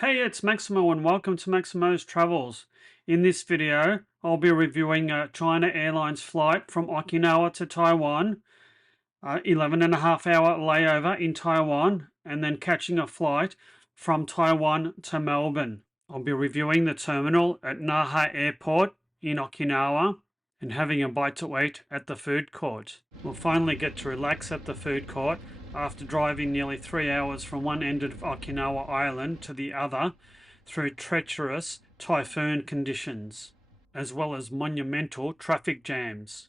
Hey, it's Maximo and welcome to Maximo's Travels. In this video, I'll be reviewing a China Airlines flight from Okinawa to Taiwan, 11.5 hour layover in Taiwan, and then catching a flight from Taiwan to Melbourne. I'll be reviewing the terminal at Naha Airport in Okinawa and having a bite to eat at the food court. We'll finally get to relax at the food court after driving nearly 3 hours from one end of Okinawa Island to the other through treacherous typhoon conditions, as well as monumental traffic jams.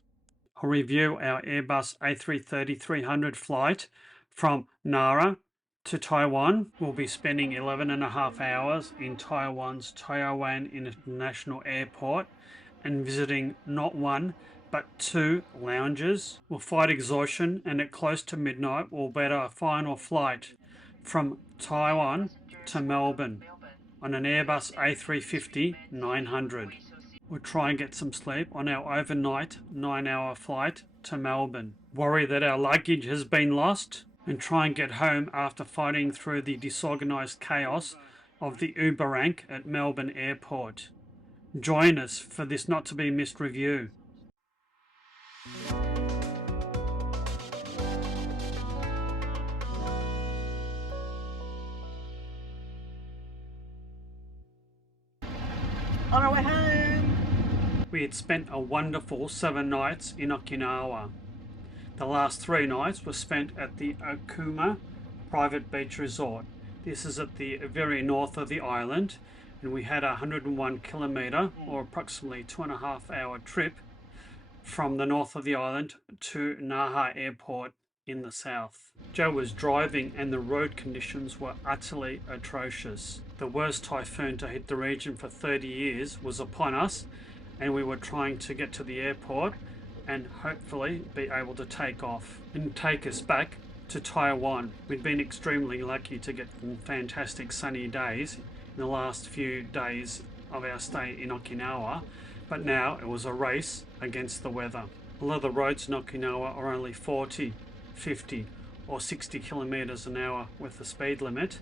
I'll review our Airbus A330-300 flight from Nara to Taiwan. We'll be spending 11.5 hours in Taiwan's Taoyuan International Airport and visiting not one but two lounges. We'll fight exhaustion and at close to midnight we'll bet our final flight from Taiwan to Melbourne on an Airbus A350-900. We'll try and get some sleep on our overnight 9-hour flight to Melbourne. Worry that our luggage has been lost and try and get home after fighting through the disorganised chaos of the Uber rank at Melbourne Airport. Join us for this not to be missed review. On our way home. We had spent a wonderful 7 nights in Okinawa. The last 3 nights were spent at the Okuma Private Beach Resort. This is at the very north of the island, and we had a 101 kilometre or approximately 2.5 hour trip from the north of the island to Naha Airport in the south. Joe was driving and the road conditions were utterly atrocious. The worst typhoon to hit the region for 30 years was upon us, and we were trying to get to the airport and hopefully be able to take off and take us back to Taiwan. We'd been extremely lucky to get some fantastic sunny days in the last few days of our stay in Okinawa, but now it was a race against the weather. A lot of the roads in Okinawa are only 40, 50 or 60 kilometers an hour with the speed limit,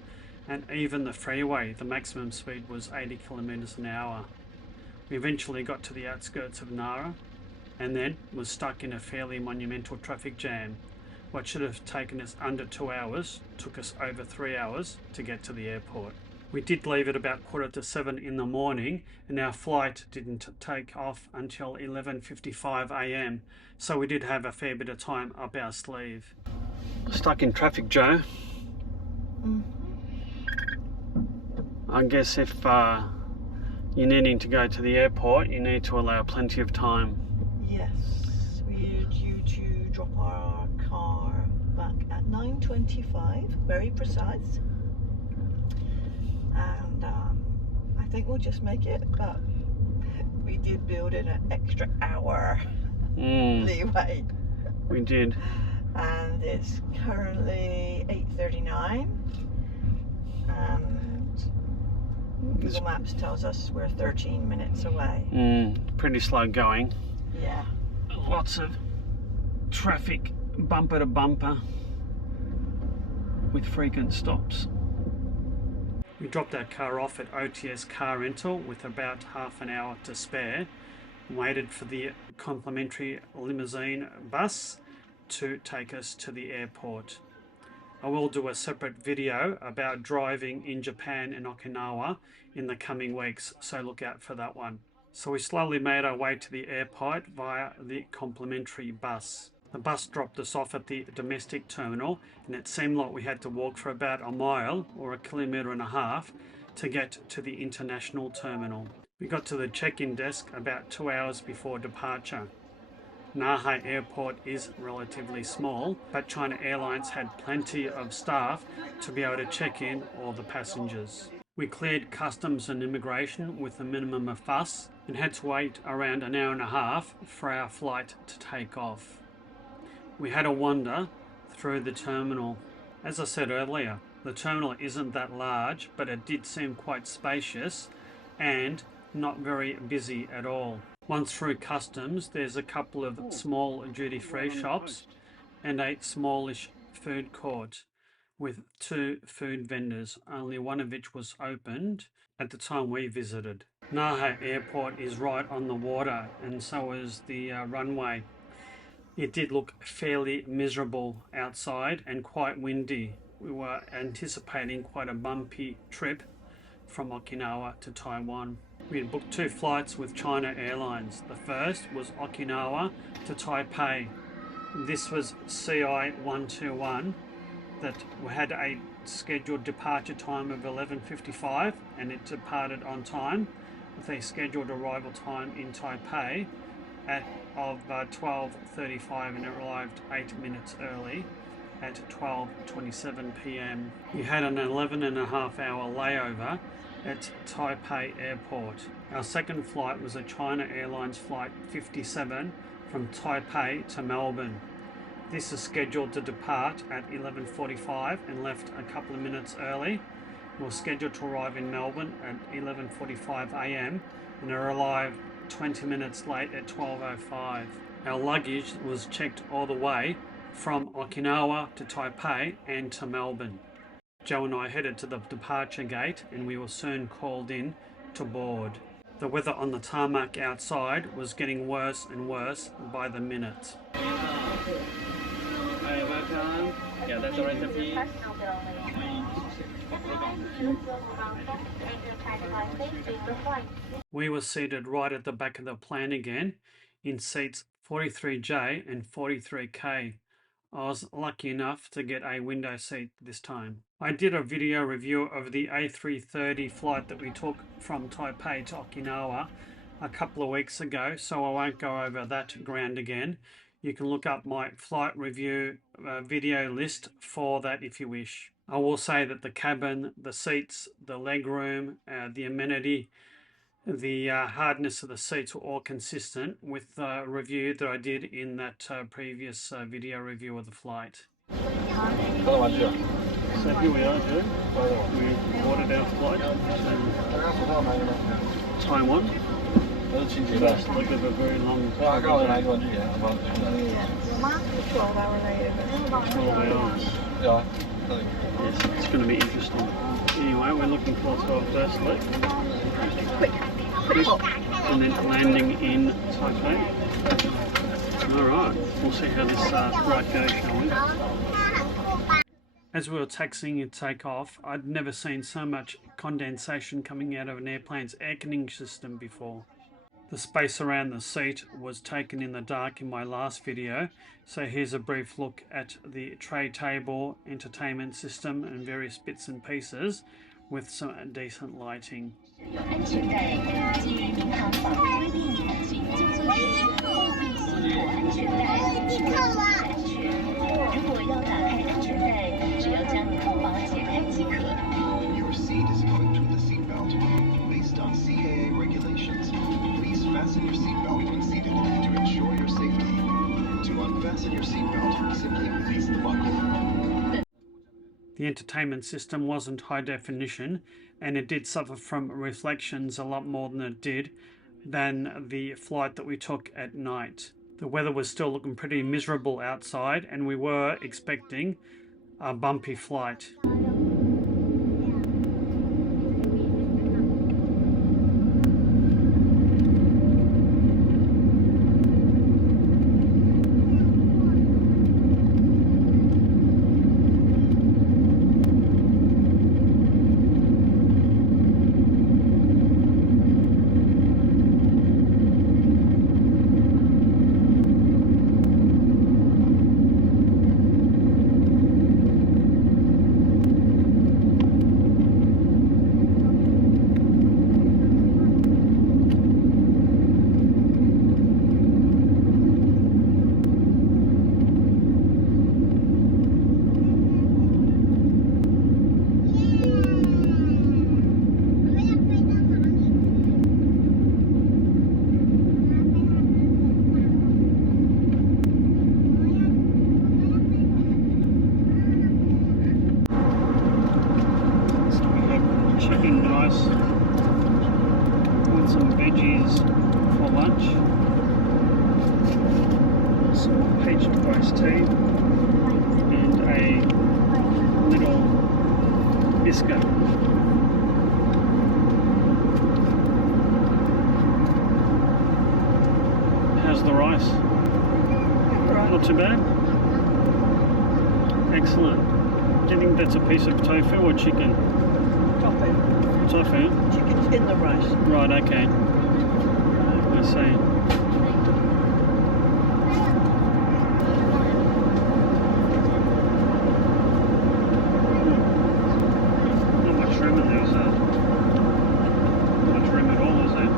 and even the freeway, the maximum speed was 80 kilometers an hour. We eventually got to the outskirts of Nara and then was stuck in a fairly monumental traffic jam. What should have taken us under 2 hours took us over 3 hours to get to the airport. We did leave at about 6:45 in the morning, and our flight didn't take off until 11:55 a.m, so we did have a fair bit of time up our sleeve. Stuck in traffic, Joe. I guess if you're needing to go to the airport, you need to allow plenty of time. Yes, we're due to drop our car back at 9:25, very precise. And I think we'll just make it, but we did build in an extra hour leeway. We did. And it's currently 8:39, and Google Maps tells us we're 13 minutes away. Pretty slow going. Yeah. Lots of traffic, bumper to bumper, with frequent stops. We dropped our car off at OTS Car Rental with about half an hour to spare and waited for the complimentary limousine bus to take us to the airport. I will do a separate video about driving in Japan and Okinawa in the coming weeks, so look out for that one. So we slowly made our way to the airport via the complimentary bus. The bus dropped us off at the domestic terminal, and it seemed like we had to walk for about a mile or 1.5 kilometres to get to the international terminal. We got to the check-in desk about 2 hours before departure. Naha Airport is relatively small, but China Airlines had plenty of staff to be able to check in all the passengers. We cleared customs and immigration with a minimum of fuss and had to wait around an hour and a half for our flight to take off. We had a wander through the terminal. As I said earlier, the terminal isn't that large, but it did seem quite spacious and not very busy at all. Once through customs, there's a couple of small duty-free shops and a smallish food court. with 2 food vendors, only one of which was opened at the time we visited. Naha Airport is right on the water, and so is the runway. It did look fairly miserable outside and quite windy. We were anticipating quite a bumpy trip from Okinawa to Taiwan. We had booked 2 flights with China Airlines. The first was Okinawa to Taipei. This was CI 121 that had a scheduled departure time of 11:55, and it departed on time with a scheduled arrival time in Taipei of 12:35, and it arrived 8 minutes early at 12:27 p.m. We had an 11.5-hour layover at Taipei Airport. Our second flight was a China Airlines flight 57 from Taipei to Melbourne. This is scheduled to depart at 11:45 and left a couple of minutes early. We were scheduled to arrive in Melbourne at 11:45 a.m. and arrived 20 minutes late at 12:05. Our luggage was checked all the way from Okinawa to Taipei and to Melbourne. Joe and I headed to the departure gate, and we were soon called in to board. The weather on the tarmac outside was getting worse and worse by the minute. Hi, welcome. Yeah, that's all right, Sophie. We were seated right at the back of the plane again, in seats 43J and 43K. I was lucky enough to get a window seat this time. I did a video review of the A330 flight that we took from Taipei to Okinawa a couple of weeks ago, so I won't go over that ground again. You can look up my flight review video list for that if you wish. I will say that the cabin, the seats, the leg room, the amenity, the hardness of the seats were all consistent with the review that I did in that previous video review of the flight. So here we are, Joe. We ordered our flight to Taiwan. First leg of a very long travel day. 12 hours. Yes, it's going to be interesting. Anyway, we're looking forward to our first leg. And then landing in Taipei. Alright, we'll see how this flight goes, shall we? As we were taxiing in takeoff, I'd never seen so much condensation coming out of an airplane's air conditioning system before. The space around the seat was taken in the dark in my last video, so here's a brief look at the tray table, entertainment system and various bits and pieces with some decent lighting. Your seat is equipped with a seatbelt. Based on CAA regulations, please fasten your seatbelt when seated to ensure your safety. To unfasten your seatbelt, simply release the buckle. The entertainment system wasn't high definition, and it did suffer from reflections a lot more than it did than the flight that we took at night. The weather was still looking pretty miserable outside, and we were expecting a bumpy flight. Chicken rice with some veggies for lunch, some peach iced tea, and a little biscuit. How's the rice? Right. Not too bad? Excellent. Do you think that's a piece of tofu or chicken? Tofu. Tofu? Chicken's in the rice. Right, okay. I see. Not much room in there, is there? Not much room at all, is there?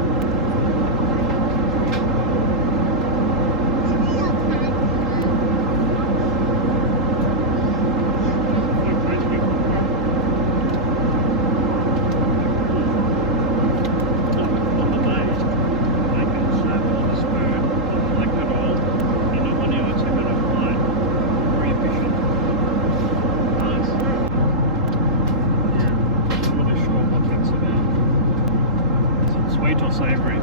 Sweet or savoury?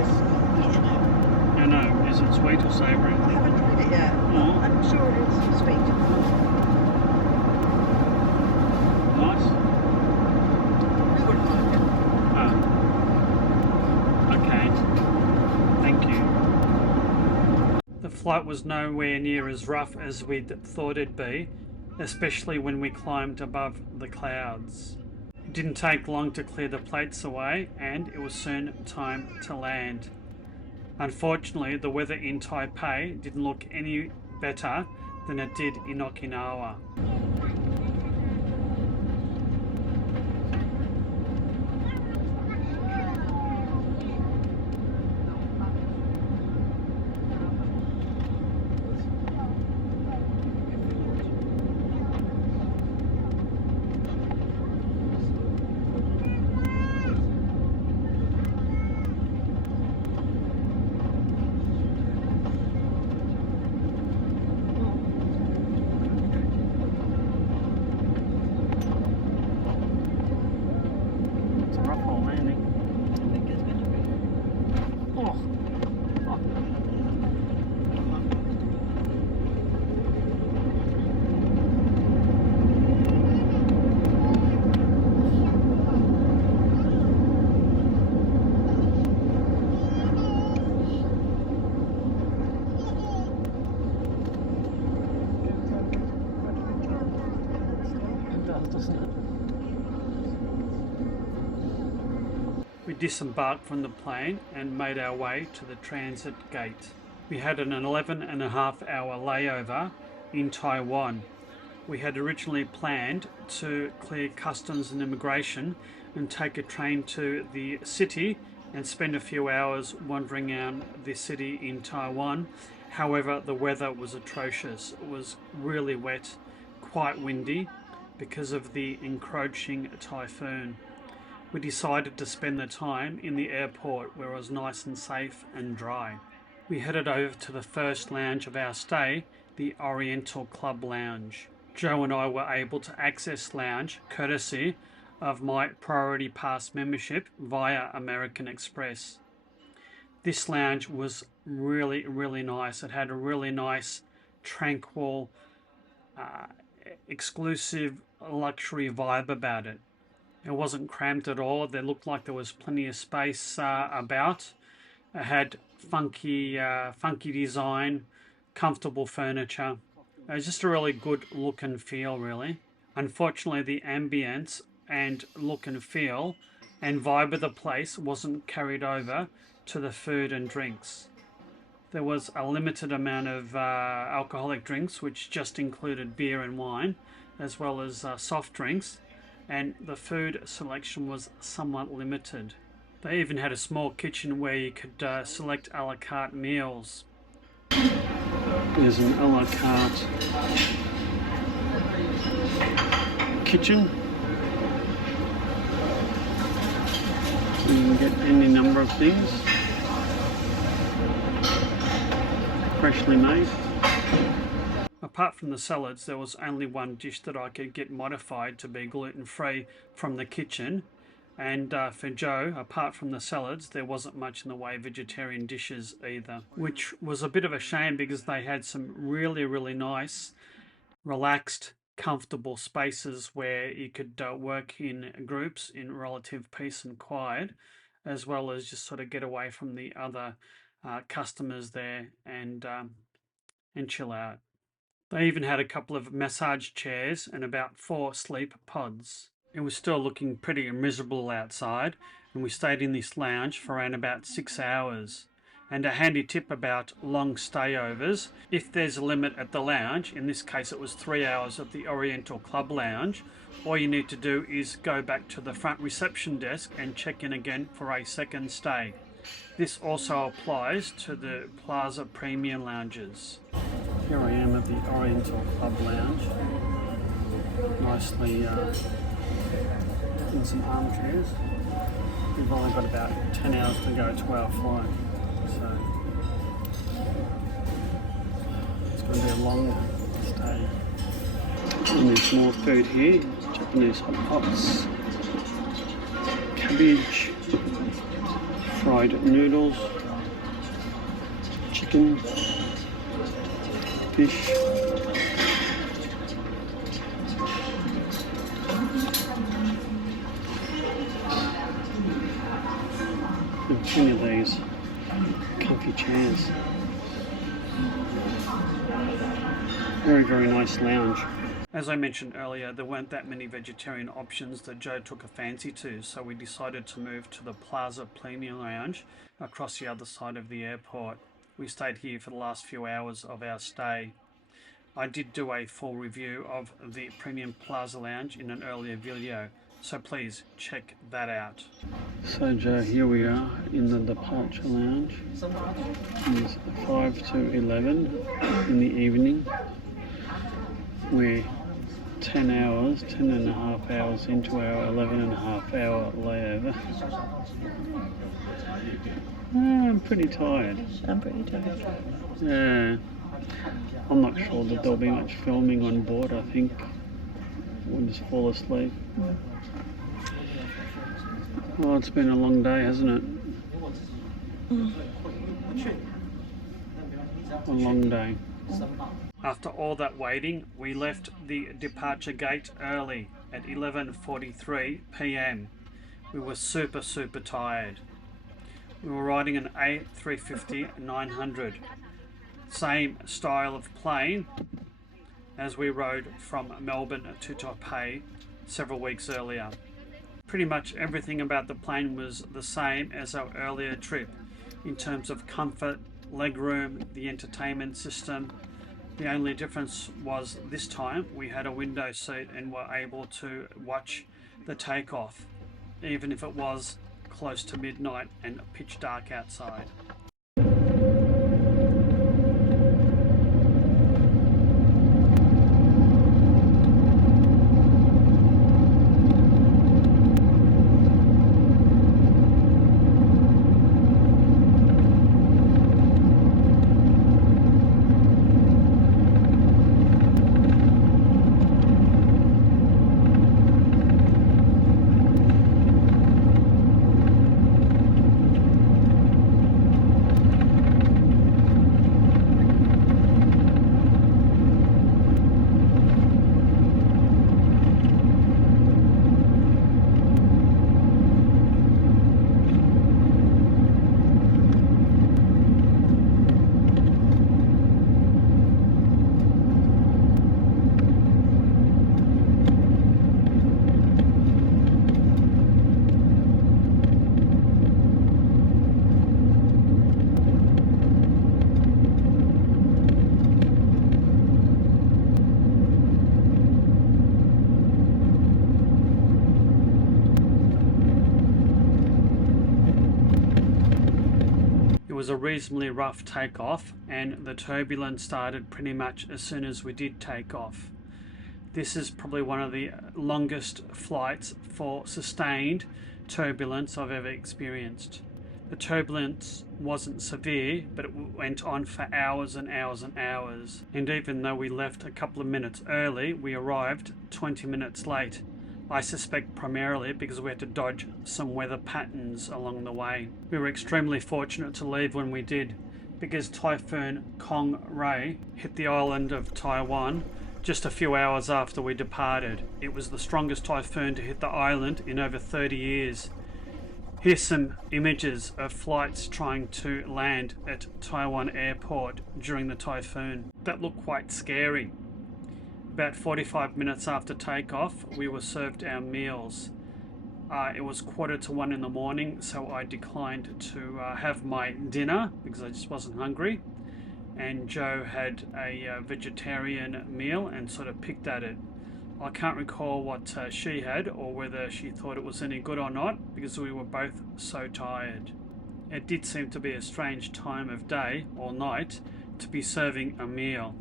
It's eaten it. I know. Is it sweet or savoury? I haven't tried it yet. Oh. I'm sure it's sweet. Nice. You wouldn't like it. Oh. Okay. Thank you. The flight was nowhere near as rough as we'd thought it'd be, especially when we climbed above the clouds. It didn't take long to clear the plates away, and it was soon time to land. Unfortunately, the weather in Taipei didn't look any better than it did in Okinawa. It's a rough hole landing. I think it's going to be. Oh. It does, doesn't it? We disembarked from the plane and made our way to the transit gate. We had an 11.5-hour layover in Taiwan. We had originally planned to clear customs and immigration and take a train to the city and spend a few hours wandering around the city in Taiwan. However, the weather was atrocious. It was really wet, quite windy because of the encroaching typhoon. We decided to spend the time in the airport where it was nice and safe and dry. We headed over to the first lounge of our stay, the Oriental Club Lounge. Joe and I were able to access lounge courtesy of my Priority Pass membership via American Express. This lounge was really, really nice. It had a really nice, tranquil, exclusive luxury vibe about it. It wasn't cramped at all. There looked like there was plenty of space about. It had funky design, comfortable furniture. It was just a really good look and feel, really. Unfortunately, the ambience and look and feel and vibe of the place wasn't carried over to the food and drinks. There was a limited amount of alcoholic drinks, which just included beer and wine, as well as soft drinks, and the food selection was somewhat limited. They even had a small kitchen where you could select a la carte meals. There's an a la carte kitchen. You can get any number of things, freshly made. Apart from the salads, there was only one dish that I could get modified to be gluten-free from the kitchen. And for Joe, apart from the salads, there wasn't much in the way of vegetarian dishes either, which was a bit of a shame because they had some really, really nice, relaxed comfortable spaces where you could work in groups in relative peace and quiet, as well as just sort of get away from the other customers there and chill out. They even had a couple of massage chairs and about 4 sleep pods. It was still looking pretty miserable outside, and we stayed in this lounge for around about 6 hours. And a handy tip about long stayovers: if there's a limit at the lounge, in this case it was 3 hours at the Oriental Club Lounge, all you need to do is go back to the front reception desk and check in again for a second stay. This also applies to the Plaza Premium Lounges. Here I am at the Oriental Club Lounge. Nicely in some armchairs. We've only got about 10 hours to go to our flight, so it's going to be a long stay. And there's more food here. Japanese hot pots, cabbage, fried noodles, chicken, fish, and plenty of these comfy chairs. Very, very nice lounge. As I mentioned earlier, there weren't that many vegetarian options that Joe took a fancy to, so we decided to move to the Plaza Premium Lounge across the other side of the airport. We stayed here for the last few hours of our stay. I did do a full review of the Premium Plaza Lounge in an earlier video, so please check that out. So Joe, here we are in the departure lounge. It's 5 to 11 in the evening. We're 10 and a half hours into our 11.5-hour layover. I'm pretty tired. I'm pretty tired. Yeah. I'm not sure that there'll be much filming on board. I think we'll just fall asleep. Well, it's been a long day, hasn't it? A long day. After all that waiting, we left the departure gate early at 11:43 p.m. We were super tired. We were riding an A330-300, same style of plane as we rode from Melbourne to Taipei several weeks earlier. Pretty much everything about the plane was the same as our earlier trip in terms of comfort, legroom, the entertainment system. The only difference was this time we had a window seat and were able to watch the takeoff, even if it was close to midnight and pitch dark outside. It was a reasonably rough takeoff, and the turbulence started pretty much as soon as we did take off. This is probably one of the longest flights for sustained turbulence I've ever experienced. The turbulence wasn't severe, but it went on for hours and hours and hours. And even though we left a couple of minutes early, we arrived 20 minutes late. I suspect primarily because we had to dodge some weather patterns along the way. We were extremely fortunate to leave when we did, because Typhoon Kong Ray hit the island of Taiwan just a few hours after we departed. It was the strongest typhoon to hit the island in over 30 years. Here's some images of flights trying to land at Taiwan Airport during the typhoon. That looked quite scary. About 45 minutes after takeoff, we were served our meals. It was 1:45 in the morning, so I declined to have my dinner because I just wasn't hungry. And Joe had a vegetarian meal and sort of picked at it. I can't recall what she had or whether she thought it was any good or not because we were both so tired. It did seem to be a strange time of day or night to be serving a meal.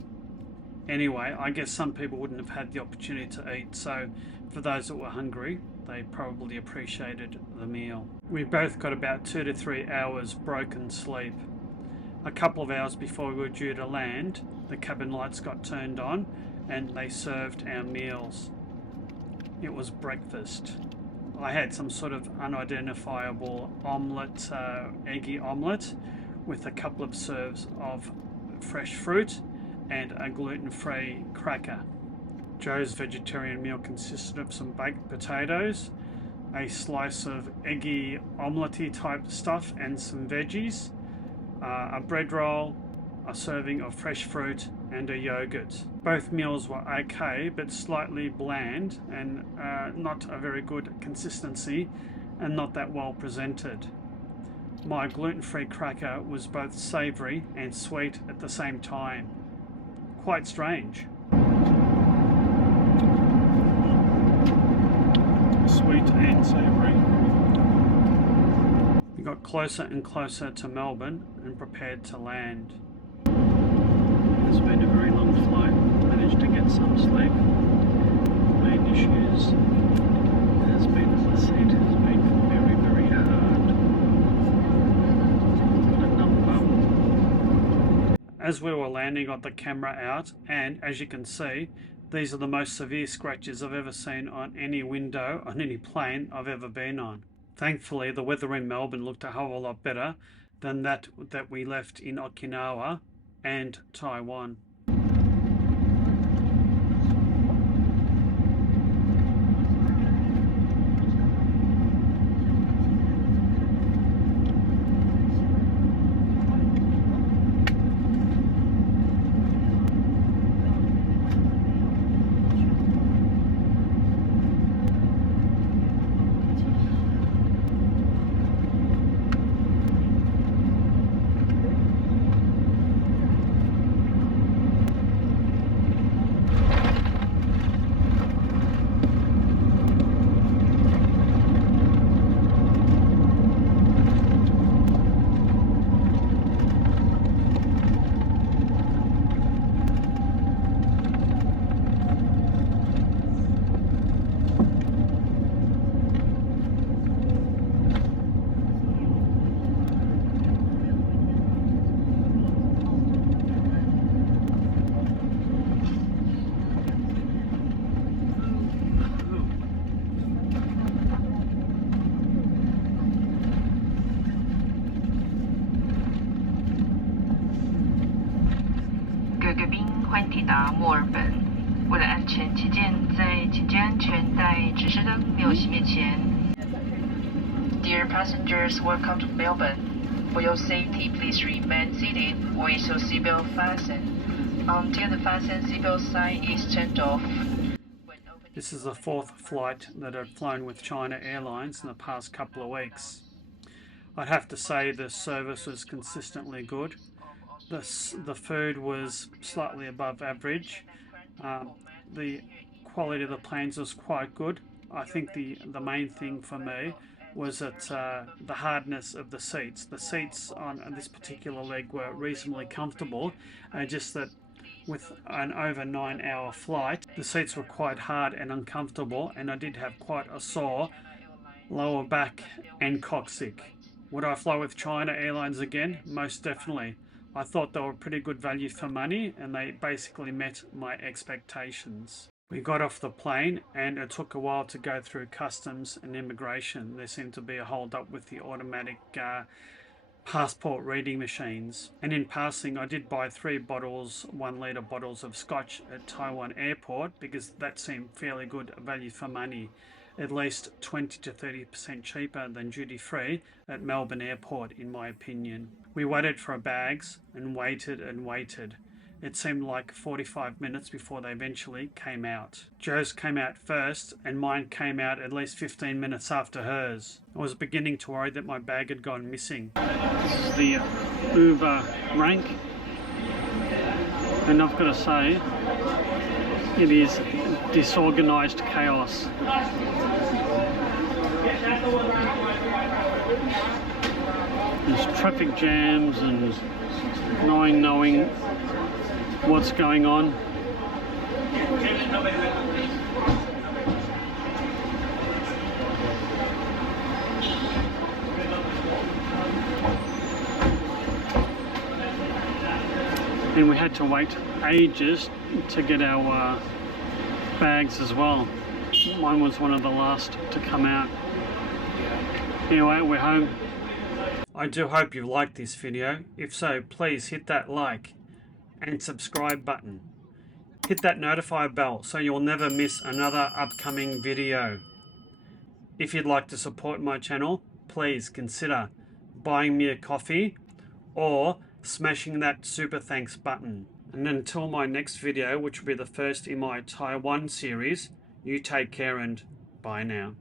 Anyway, I guess some people wouldn't have had the opportunity to eat, so for those that were hungry, they probably appreciated the meal. We both got about 2 to 3 hours broken sleep. A couple of hours before we were due to land, the cabin lights got turned on and they served our meals. It was breakfast. I had some sort of unidentifiable omelette, eggy omelette, with a couple of serves of fresh fruit and a gluten-free cracker. Joe's vegetarian meal consisted of some baked potatoes, a slice of eggy omelette type stuff and some veggies, a bread roll, a serving of fresh fruit and a yogurt. Both meals were okay, but slightly bland and not a very good consistency and not that well presented. My gluten-free cracker was both savoury and sweet at the same time. Quite strange. Sweet and savoury. We got closer and closer to Melbourne and prepared to land. It's been a very long flight. Managed to get some sleep. Main issues has been, as I said, has been very, very hard. Got a numb bum. As we were landing, got the camera out, and as you can see, these are the most severe scratches I've ever seen on any window on any plane I've ever been on. Thankfully, the weather in Melbourne looked a whole lot better than that we left in Okinawa and Taiwan.抵达墨尔本。为了安全起见，在紧急安全带指示灯没有熄灭前 Dear passengers, welcome to Melbourne. For your safety, please remain seated with your seatbelt fastened until the fasten seatbelt sign is turned off. This is the fourth flight that I've flown with China Airlines in the past couple of weeks. I'd have to say the service was consistently good. The food was slightly above average. The quality of the planes was quite good. I think the main thing for me was that the hardness of the seats. The seats on this particular leg were reasonably comfortable, just that with an over 9-hour flight, the seats were quite hard and uncomfortable, and I did have quite a sore lower back and coccyx. Would I fly with China Airlines again? Most definitely. I thought they were pretty good value for money, and they basically met my expectations. We got off the plane and it took a while to go through customs and immigration. There seemed to be a hold up with the automatic passport reading machines. And in passing, I did buy 3 bottles, 1 litre bottles of scotch at Taiwan Airport because that seemed fairly good value for money, at least 20 to 30% cheaper than duty free at Melbourne Airport, in my opinion. We waited for our bags and waited and waited. It seemed like 45 minutes before they eventually came out. Joe's came out first and mine came out at least 15 minutes after hers. I was beginning to worry that my bag had gone missing. This is the Uber rank, and I've got to say, it is disorganised chaos. There's traffic jams and knowing what's going on. And we had to wait ages to get our bags as well. Mine was one of the last to come out. Anyway, we're home. I do hope you liked this video. If so, please hit that like and subscribe button. Hit that notify bell so you'll never miss another upcoming video. If you'd like to support my channel, please consider buying me a coffee or smashing that super thanks button. And until my next video, which will be the first in my Taiwan series, you take care and bye now.